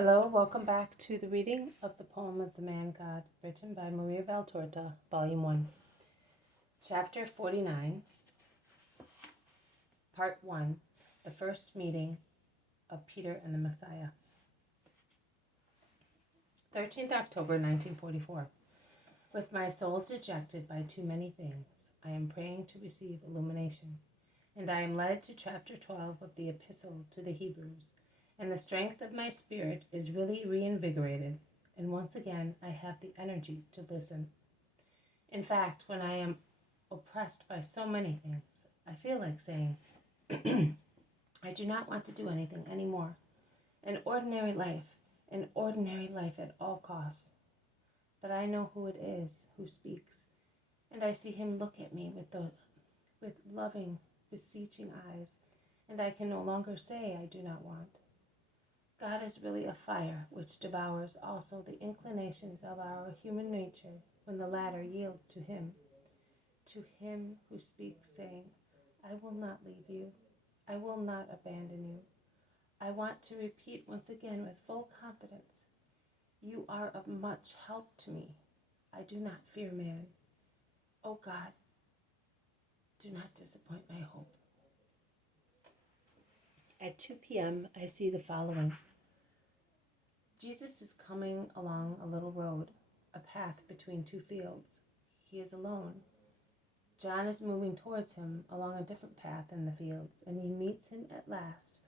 Hello, welcome back to the reading of the poem of the Man God, written by Maria Valtorta, Volume 1. Chapter 49, Part 1, The First Meeting of Peter and the Messiah. 13th October 1944. With my soul dejected by too many things, I am praying to receive illumination, and I am led to chapter 12 of the Epistle to the Hebrews, and the strength of my spirit is really reinvigorated, and once again I have the energy to listen. In fact, when I am oppressed by so many things, I feel like saying, I do not want to do anything anymore. An ordinary life at all costs. But I know who it is who speaks, and I see him look at me with loving, beseeching eyes, and I can no longer say I do not want. God is really a fire which devours also the inclinations of our human nature when the latter yields to him who speaks, saying, I will not leave you, I will not abandon you. I want to repeat once again with full confidence, you are of much help to me. I do not fear man. Oh God, do not disappoint my hope. At 2 p.m., I see the following. Jesus is coming along a little road, a path between two fields. He is alone. John is moving towards him along a different path in the fields, and he meets him at last,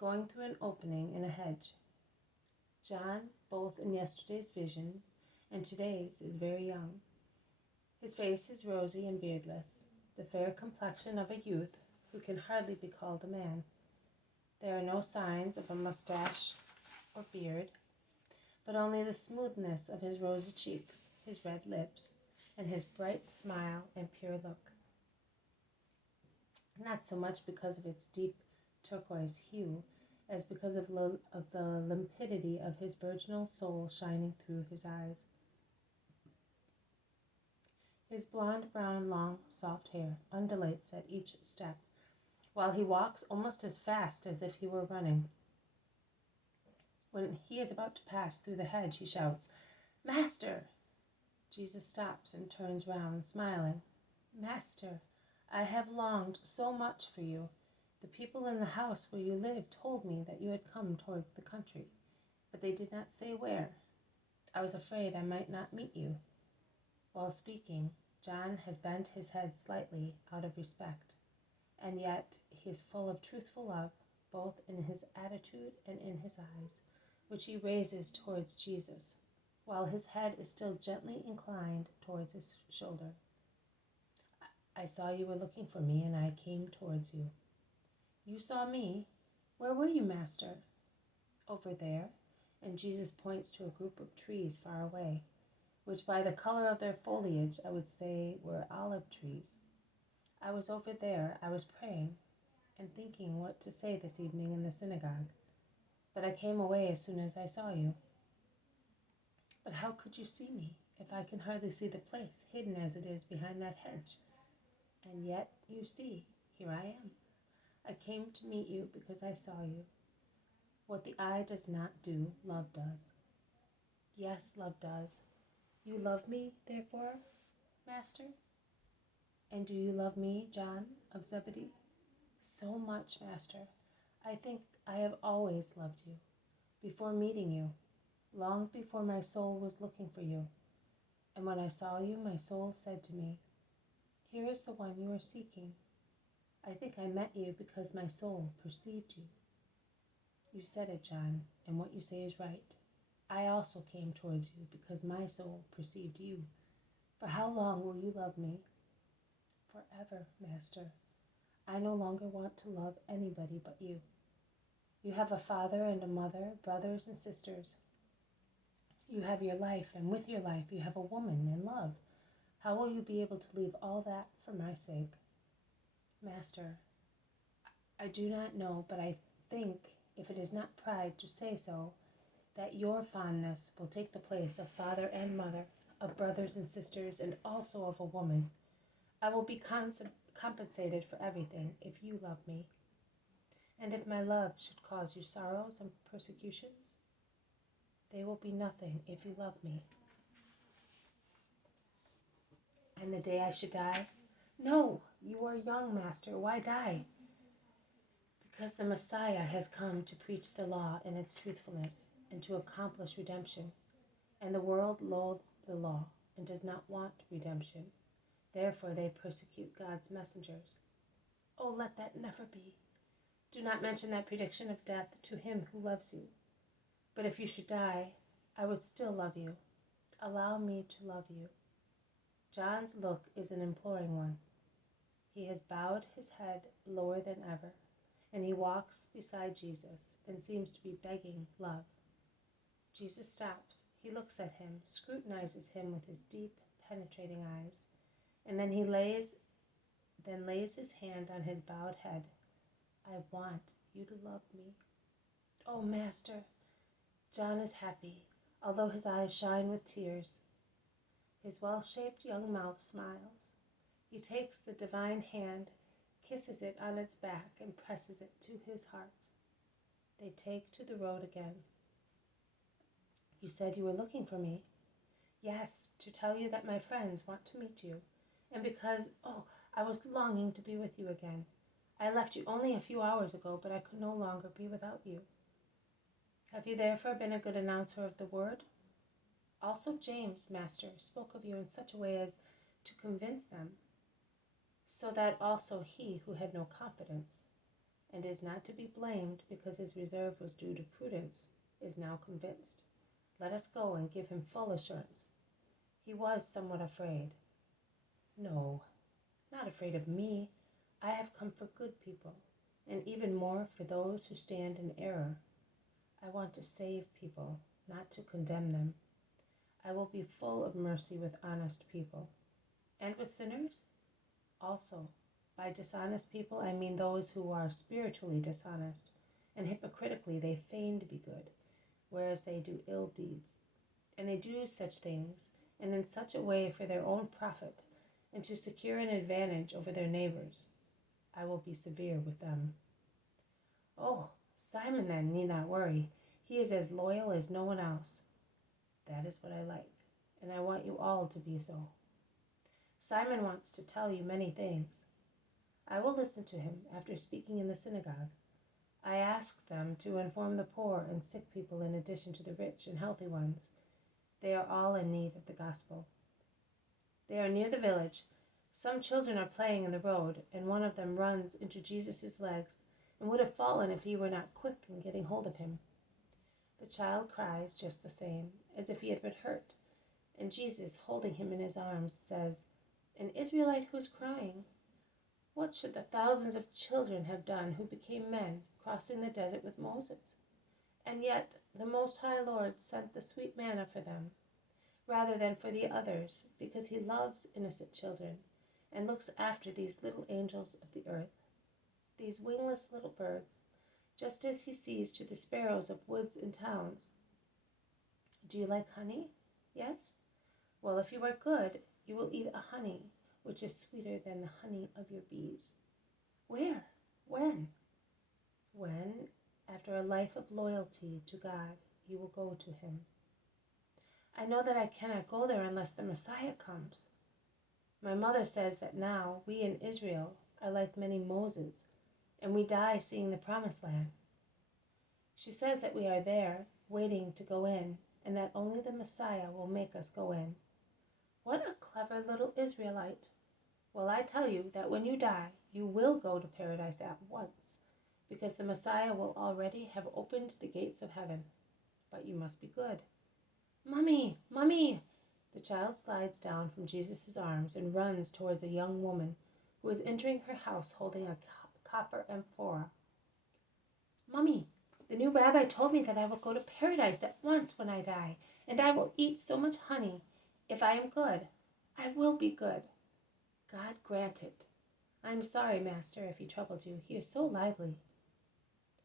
going through an opening in a hedge. John, both in yesterday's vision and today's, is very young. His face is rosy and beardless, the fair complexion of a youth who can hardly be called a man. There are no signs of a mustache or beard, but only the smoothness of his rosy cheeks, his red lips, and his bright smile and pure look. Not so much because of its deep turquoise hue, as because of the limpidity of his virginal soul shining through his eyes. His blonde-brown, long, soft hair undulates at each step, while he walks almost as fast as if he were running. When he is about to pass through the hedge, he shouts, Master! Jesus stops and turns round, smiling. Master, I have longed so much for you. The people in the house where you live told me that you had come towards the country, but they did not say where. I was afraid I might not meet you. While speaking, John has bent his head slightly out of respect, and yet he is full of truthful love, both in his attitude and in his eyes, which he raises towards Jesus, while his head is still gently inclined towards his shoulder. I saw you were looking for me, and I came towards you. You saw me? Where were you, Master? Over there, and Jesus points to a group of trees far away, which by the color of their foliage I would say were olive trees. I was over there, I was praying and thinking what to say this evening in the synagogue, but I came away as soon as I saw you. But how could you see me, if I can hardly see the place, hidden as it is behind that hedge? And yet, you see, here I am. I came to meet you because I saw you. What the eye does not do, love does. Yes, love does. You love me, therefore, Master? And do you love me, John of Zebedee? So much, Master. I think I have always loved you, before meeting you, long before my soul was looking for you. And when I saw you, my soul said to me, here is the one you are seeking. I think I met you because my soul perceived you. You said it, John, and what you say is right. I also came towards you because my soul perceived you. For how long will you love me? Forever, Master. I no longer want to love anybody but you. You have a father and a mother, brothers and sisters. You have your life, and with your life you have a woman and love. How will you be able to leave all that for my sake? Master, I do not know, but I think, if it is not pride to say so, that your fondness will take the place of father and mother, of brothers and sisters, and also of a woman. I will be compensated for everything if you love me. And if my love should cause you sorrows and persecutions, They will be nothing if you love me. And the day I should die? No, you are young, Master. Why die? Because the Messiah has come to preach the law and its truthfulness and to accomplish redemption. And the world loathes the law and does not want redemption. Therefore they persecute God's messengers. Oh, let that never be. Do not mention that prediction of death to him who loves you. But if you should die, I would still love you. Allow me to love you. John's look is an imploring one. He has bowed his head lower than ever, and he walks beside Jesus and seems to be begging love. Jesus stops. He looks at him, scrutinizes him with his deep, penetrating eyes, and then lays his hand on his bowed head. I want you to love me. Oh, Master! John is happy, although his eyes shine with tears. His well-shaped young mouth smiles. He takes the divine hand, kisses it on its back, and presses it to his heart. They take to the road again. You said you were looking for me. Yes, to tell you that my friends want to meet you, and because, I was longing to be with you again. I left you only a few hours ago, but I could no longer be without you. Have you therefore been a good announcer of the word? Also James, Master, spoke of you in such a way as to convince them, so that also he who had no confidence, and is not to be blamed because his reserve was due to prudence, is now convinced. Let us go and give him full assurance. He was somewhat afraid. No, not afraid of me. I have come for good people, and even more for those who stand in error. I want to save people, not to condemn them. I will be full of mercy with honest people. And with sinners? Also, by dishonest people I mean those who are spiritually dishonest, and hypocritically they feign to be good, whereas they do ill deeds. And they do such things, and in such a way for their own profit, and to secure an advantage over their neighbors. I will be severe with them. Oh, Simon then need not worry. He is as loyal as no one else. That is what I like, and I want you all to be so. Simon wants to tell you many things. I will listen to him after speaking in the synagogue. I asked them to inform the poor and sick people in addition to the rich and healthy ones. They are all in need of the gospel. They are near the village. Some children are playing in the road, and one of them runs into Jesus' legs and would have fallen if he were not quick in getting hold of him. The child cries just the same, as if he had been hurt, and Jesus, holding him in his arms, says, An Israelite who is crying. What should the thousands of children have done who became men, crossing the desert with Moses? And yet the Most High Lord sent the sweet manna for them, rather than for the others, because he loves innocent children and looks after these little angels of the earth, these wingless little birds, just as he sees to the sparrows of woods and towns. Do you like honey? Yes? Well, if you are good, you will eat a honey which is sweeter than the honey of your bees. Where? When? When, after a life of loyalty to God, you will go to him. I know that I cannot go there unless the Messiah comes. My mother says that now we in Israel are like many Moses, and we die seeing the promised land. She says that we are there, waiting to go in, and that only the Messiah will make us go in. What a clever little Israelite! Well, I tell you that when you die, you will go to paradise at once, because the Messiah will already have opened the gates of heaven. But you must be good. Mummy! Mummy! The child slides down from Jesus' arms and runs towards a young woman who is entering her house holding a copper amphora. Mummy, the new rabbi told me that I will go to paradise at once when I die, and I will eat so much honey. If I am good, I will be good. God grant it. I am sorry, Master, if he troubled you. He is so lively.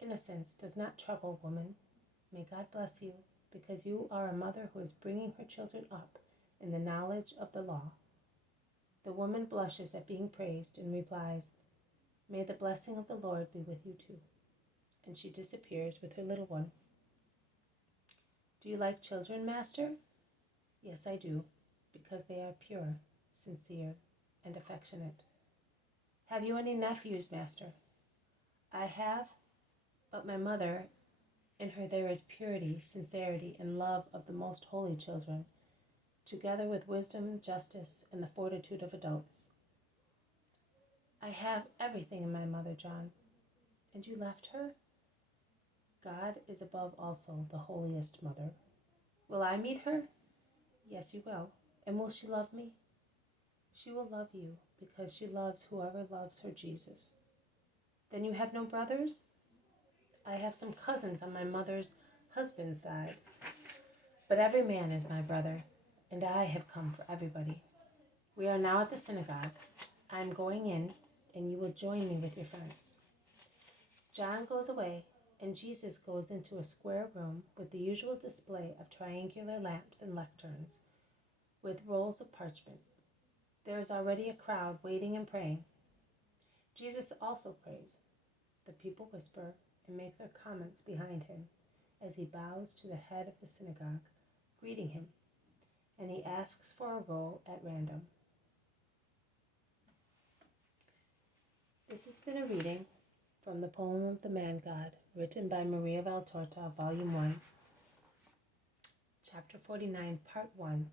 Innocence does not trouble woman. May God bless you, because you are a mother who is bringing her children up in the knowledge of the law. The woman blushes at being praised and replies, May the blessing of the Lord be with you too. And she disappears with her little one. Do you like children, Master? Yes, I do, because they are pure, sincere, and affectionate. Have you any nephews, Master? I have, but my mother, in her there is purity, sincerity, and love of the most holy children, together with wisdom, justice, and the fortitude of adults. I have everything in my mother, John. And you left her? God is above also, the holiest mother. Will I meet her? Yes, you will. And will she love me? She will love you, because she loves whoever loves her Jesus. Then you have no brothers? I have some cousins on my mother's husband's side. But every man is my brother, and I have come for everybody. We are now at the synagogue. I am going in, and you will join me with your friends. John goes away, and Jesus goes into a square room with the usual display of triangular lamps and lecterns, with rolls of parchment. There is already a crowd waiting and praying. Jesus also prays. The people whisper and make their comments behind him as he bows to the head of the synagogue, greeting him, and he asks for a roll at random. This has been a reading from the poem of the Man God, written by Maria Valtorta, Volume 1, Chapter 49, Part 1,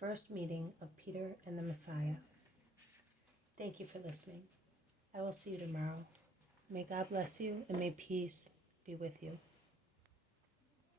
First Meeting of Peter and the Messiah. Thank you for listening. I will see you tomorrow. May God bless you, and may peace be with you.